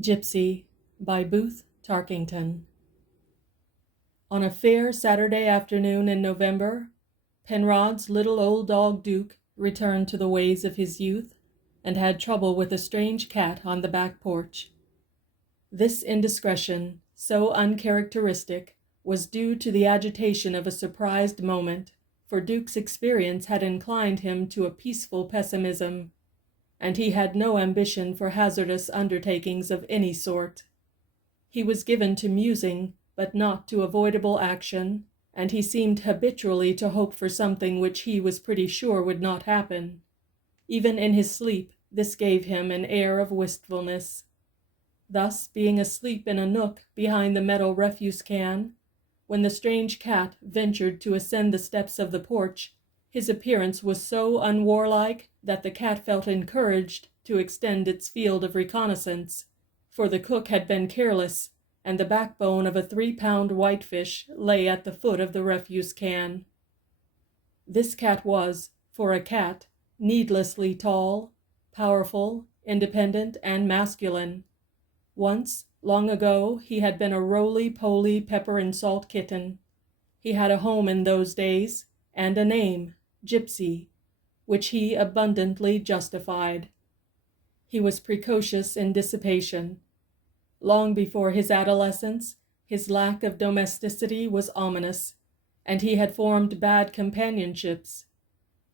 Gipsy by Booth Tarkington. On a fair Saturday afternoon in November, Penrod's little old dog Duke returned to the ways of his youth and had trouble with a strange cat on the back porch. This indiscretion, so uncharacteristic, was due to the agitation of a surprised moment, for Duke's experience had inclined him to a peaceful pessimism, and he had no ambition for hazardous undertakings of any sort. He was given to musing, but not to avoidable action, and he seemed habitually to hope for something which he was pretty sure would not happen. Even in his sleep, this gave him an air of wistfulness. Thus, being asleep in a nook behind the metal refuse can, when the strange cat ventured to ascend the steps of the porch, his appearance was so unwarlike that the cat felt encouraged to extend its field of reconnaissance, for the cook had been careless, and the backbone of a 3-pound whitefish lay at the foot of the refuse can. This cat was, for a cat, needlessly tall, powerful, independent, and masculine. Once, long ago, he had been a roly-poly pepper-and-salt kitten. He had a home in those days, and a name, Gipsy, which he abundantly justified. He was precocious in dissipation. Long before his adolescence, his lack of domesticity was ominous, and he had formed bad companionships.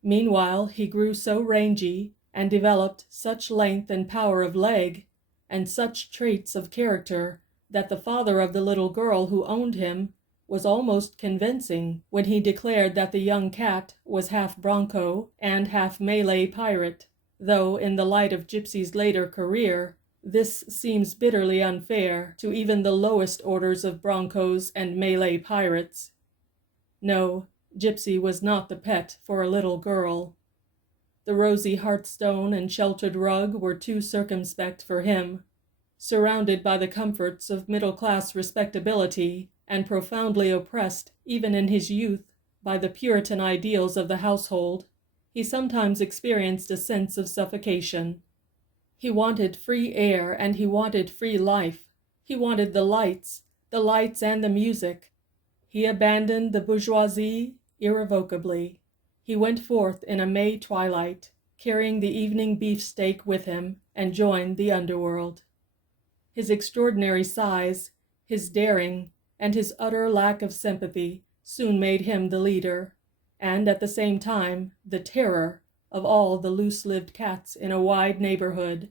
Meanwhile, he grew so rangy, and developed such length and power of leg, and such traits of character, that the father of the little girl who owned him was almost convincing when he declared that the young cat was half bronco and half Malay pirate, though in the light of Gipsy's later career, this seems bitterly unfair to even the lowest orders of broncos and Malay pirates. No, Gipsy was not the pet for a little girl. The rosy hearthstone and sheltered rug were too circumspect for him. Surrounded by the comforts of middle-class respectability, and profoundly oppressed, even in his youth, by the Puritan ideals of the household, he sometimes experienced a sense of suffocation. He wanted free air, and he wanted free life. He wanted the lights and the music. He abandoned the bourgeoisie irrevocably. He went forth in a May twilight, carrying the evening beefsteak with him, and joined the underworld. His extraordinary size, his daring, and his utter lack of sympathy soon made him the leader, and at the same time the terror of all the loose-lived cats in a wide neighborhood.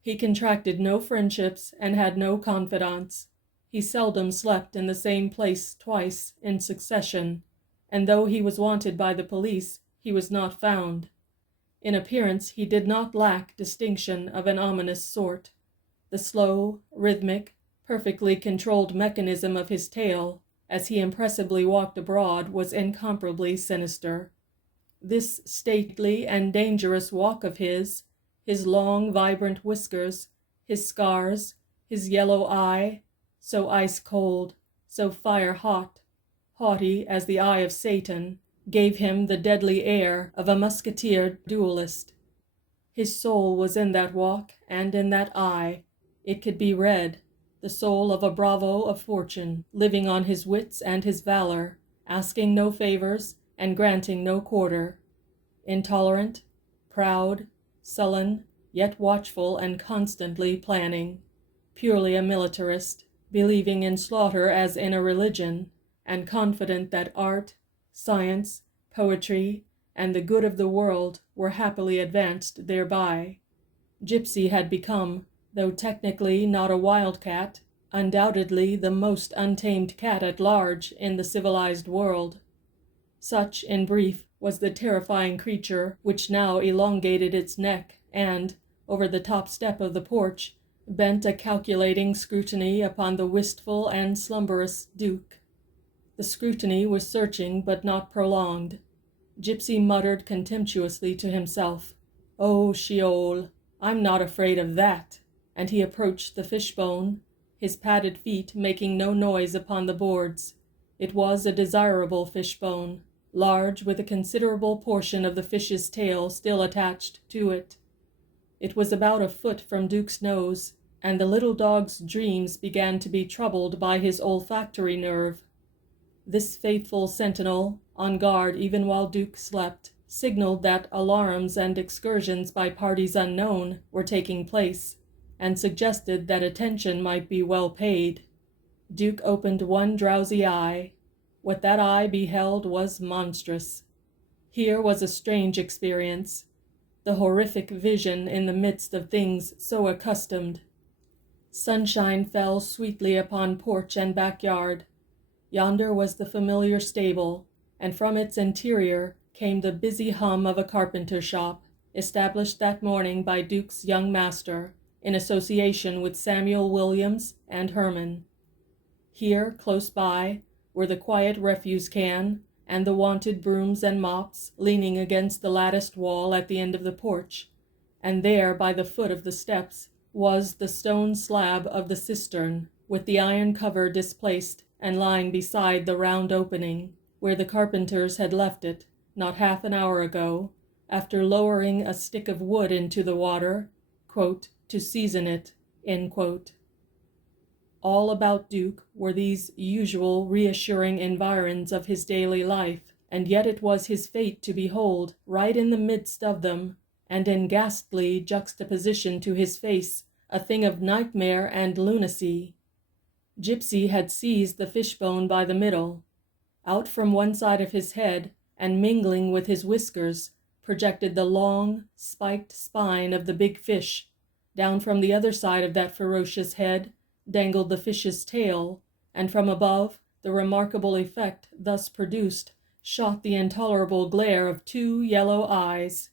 He contracted no friendships and had no confidants. He seldom slept in the same place twice in succession, and though he was wanted by the police, he was not found. In appearance he did not lack distinction of an ominous sort. The slow, rhythmic, perfectly controlled mechanism of his tail, as he impressively walked abroad, was incomparably sinister. This stately and dangerous walk of his long, vibrant whiskers, his scars, his yellow eye, so ice-cold, so fire-hot, haughty as the eye of Satan, gave him the deadly air of a musketeer duelist. His soul was in that walk and in that eye. It could be read, the soul of a bravo of fortune, living on his wits and his valor, asking no favors and granting no quarter. Intolerant, proud, sullen, yet watchful and constantly planning. Purely a militarist, believing in slaughter as in a religion, and confident that art, science, poetry, and the good of the world were happily advanced thereby. Gipsy had become, though technically not a wildcat, undoubtedly the most untamed cat at large in the civilized world. Such, in brief, was the terrifying creature which now elongated its neck and, over the top step of the porch, bent a calculating scrutiny upon the wistful and slumberous Duke. The scrutiny was searching but not prolonged. Gipsy muttered contemptuously to himself, "Oh, Sheol, I'm not afraid of that," and he approached the fishbone, his padded feet making no noise upon the boards. It was a desirable fishbone, large, with a considerable portion of the fish's tail still attached to it. It was about a foot from Duke's nose, and the little dog's dreams began to be troubled by his olfactory nerve. This faithful sentinel, on guard even while Duke slept, signaled that alarums and excursions by parties unknown were taking place, and suggested that attention might be well paid. Duke opened one drowsy eye. What that eye beheld was monstrous. Here was a strange experience, the horrific vision in the midst of things so accustomed. Sunshine fell sweetly upon porch and backyard. Yonder was the familiar stable, and from its interior came the busy hum of a carpenter shop, established that morning by Duke's young master, in association with Samuel Williams and Herman. Here, close by, were the quiet refuse can and the wonted brooms and mops leaning against the latticed wall at the end of the porch, and there, by the foot of the steps, was the stone slab of the cistern, with the iron cover displaced and lying beside the round opening, where the carpenters had left it, not half an hour ago, after lowering a stick of wood into the water, quote, to season it, end quote. All about Duke were these usual reassuring environs of his daily life, and yet it was his fate to behold, right in the midst of them, and in ghastly juxtaposition to his face, a thing of nightmare and lunacy. Gipsy had seized the fishbone by the middle. Out from one side of his head, and mingling with his whiskers, projected the long, spiked spine of the big fish. Down from the other side of that ferocious head dangled the fish's tail, and from above, the remarkable effect thus produced shot the intolerable glare of two yellow eyes.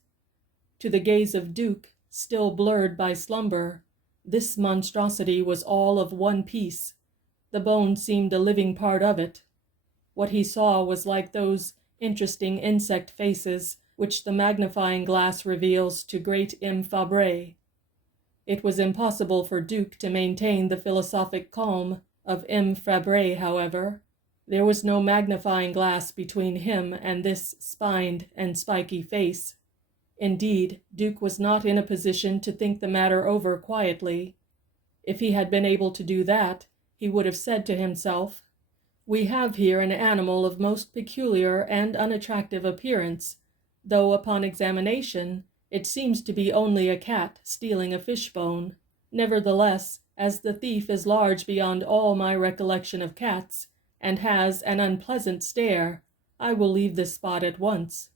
To the gaze of Duke, still blurred by slumber, this monstrosity was all of one piece. The bone seemed a living part of it. What he saw was like those interesting insect faces which the magnifying glass reveals to great M. Fabre. It was impossible for Duke to maintain the philosophic calm of M. Fabre, however. There was no magnifying glass between him and this spined and spiky face. Indeed, Duke was not in a position to think the matter over quietly. If he had been able to do that, he would have said to himself, "We have here an animal of most peculiar and unattractive appearance, though upon examination it seems to be only a cat stealing a fishbone. Nevertheless, as the thief is large beyond all my recollection of cats, and has an unpleasant stare, I will leave this spot at once."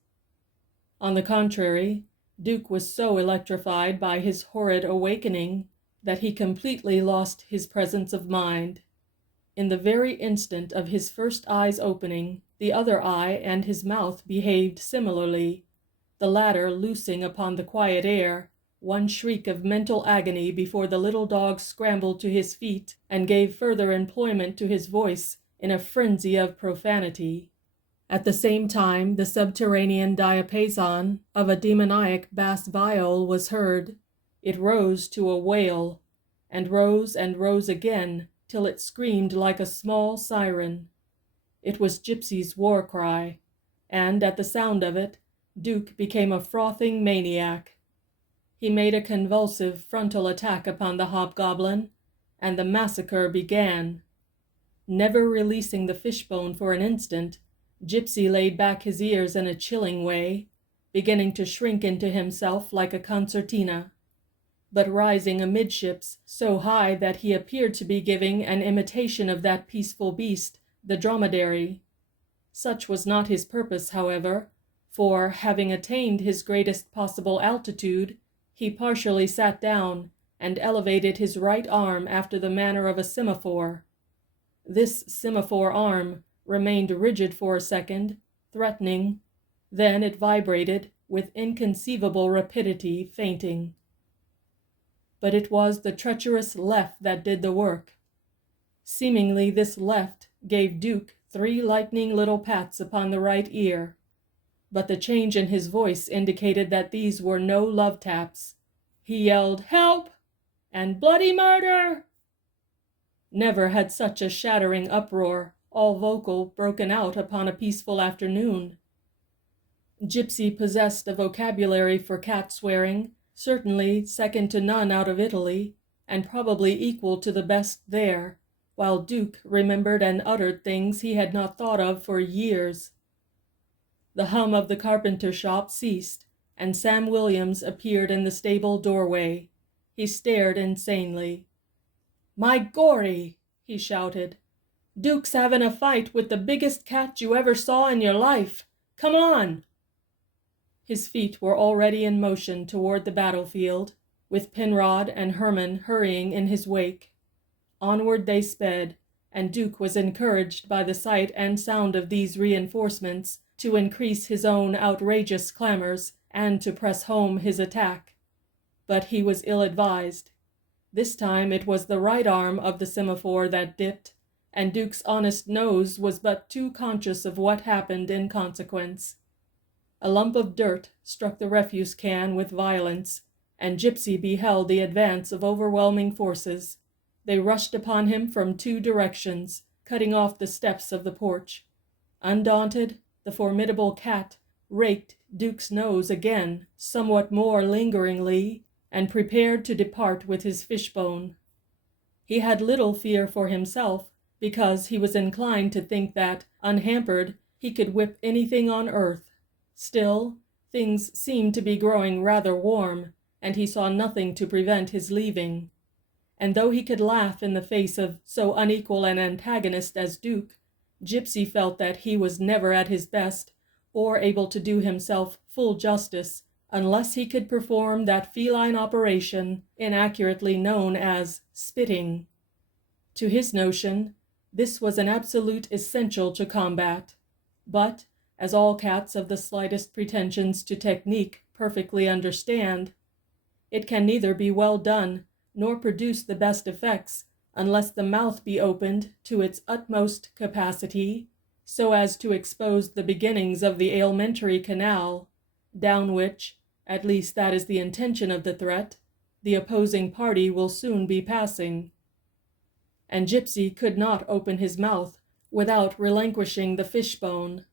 On the contrary, Duke was so electrified by his horrid awakening that he completely lost his presence of mind. In the very instant of his first eye's opening, the other eye and his mouth behaved similarly, the latter loosing upon the quiet air one shriek of mental agony before the little dog scrambled to his feet and gave further employment to his voice in a frenzy of profanity. At the same time, the subterranean diapason of a demoniac bass viol was heard. It rose to a wail, and rose again, till it screamed like a small siren. It was Gipsy's war cry, and at the sound of it, Duke became a frothing maniac. He made a convulsive frontal attack upon the hobgoblin, and the massacre began. Never releasing the fishbone for an instant, Gipsy laid back his ears in a chilling way, beginning to shrink into himself like a concertina, but rising amidships so high that he appeared to be giving an imitation of that peaceful beast, the dromedary. Such was not his purpose, however, for, having attained his greatest possible altitude, he partially sat down and elevated his right arm after the manner of a semaphore. This semaphore arm remained rigid for a second, threatening, then it vibrated with inconceivable rapidity, fainting. But it was the treacherous left that did the work. Seemingly this left gave Duke 3 lightning little pats upon the right ear, but the change in his voice indicated that these were no love taps. He yelled, "Help!" and "Bloody murder!" Never had such a shattering uproar, all vocal, broken out upon a peaceful afternoon. Gipsy possessed a vocabulary for cat swearing, certainly second to none out of Italy, and probably equal to the best there, while Duke remembered and uttered things he had not thought of for years. The hum of the carpenter shop ceased, and Sam Williams appeared in the stable doorway. He stared insanely. "My gory!" he shouted. "Duke's having a fight with the biggest cat you ever saw in your life. Come on!" His feet were already in motion toward the battlefield, with Penrod and Herman hurrying in his wake. Onward they sped, and Duke was encouraged by the sight and sound of these reinforcements to increase his own outrageous clamors and to press home his attack. But he was ill-advised. This time it was the right arm of the semaphore that dipped, and Duke's honest nose was but too conscious of what happened in consequence. A lump of dirt struck the refuse can with violence, and Gipsy beheld the advance of overwhelming forces. They rushed upon him from two directions, cutting off the steps of the porch. Undaunted, the formidable cat raked Duke's nose again, somewhat more lingeringly, and prepared to depart with his fishbone. He had little fear for himself, because he was inclined to think that, unhampered, he could whip anything on earth. Still, things seemed to be growing rather warm, and he saw nothing to prevent his leaving. And though he could laugh in the face of so unequal an antagonist as Duke, Gipsy felt that he was never at his best, or able to do himself full justice, unless he could perform that feline operation inaccurately known as spitting. To his notion, this was an absolute essential to combat, but, as all cats of the slightest pretensions to technique perfectly understand, it can neither be well done nor produce the best effects unless the mouth be opened to its utmost capacity, so as to expose the beginnings of the alimentary canal, down which, at least that is the intention of the threat, the opposing party will soon be passing. And Gipsy could not open his mouth without relinquishing the fishbone.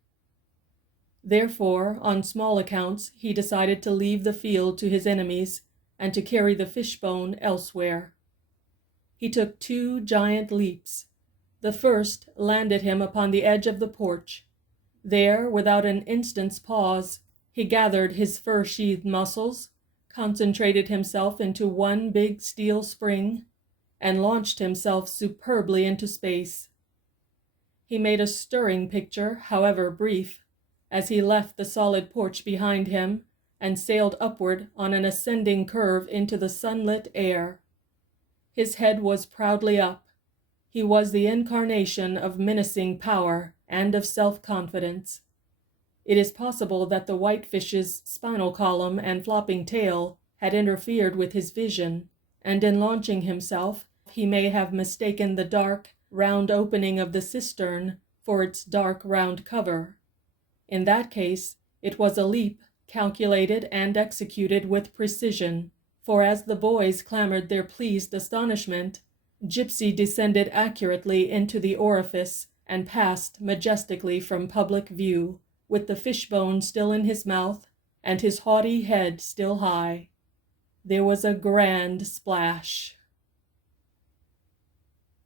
Therefore, on small accounts, he decided to leave the field to his enemies and to carry the fishbone elsewhere. He took 2 giant leaps. The first landed him upon the edge of the porch. There, without an instant's pause, he gathered his fur-sheathed muscles, concentrated himself into one big steel spring, and launched himself superbly into space. He made a stirring picture, however brief, as he left the solid porch behind him and sailed upward on an ascending curve into the sunlit air. His head was proudly up. He was the incarnation of menacing power and of self-confidence. It is possible that the whitefish's spinal column and flopping tail had interfered with his vision, and in launching himself, he may have mistaken the dark, round opening of the cistern for its dark, round cover. In that case, it was a leap calculated and executed with precision, for as the boys clamored their pleased astonishment, Gipsy descended accurately into the orifice and passed majestically from public view, with the fishbone still in his mouth and his haughty head still high. There was a grand splash.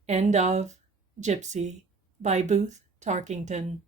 End of Gipsy by Booth Tarkington.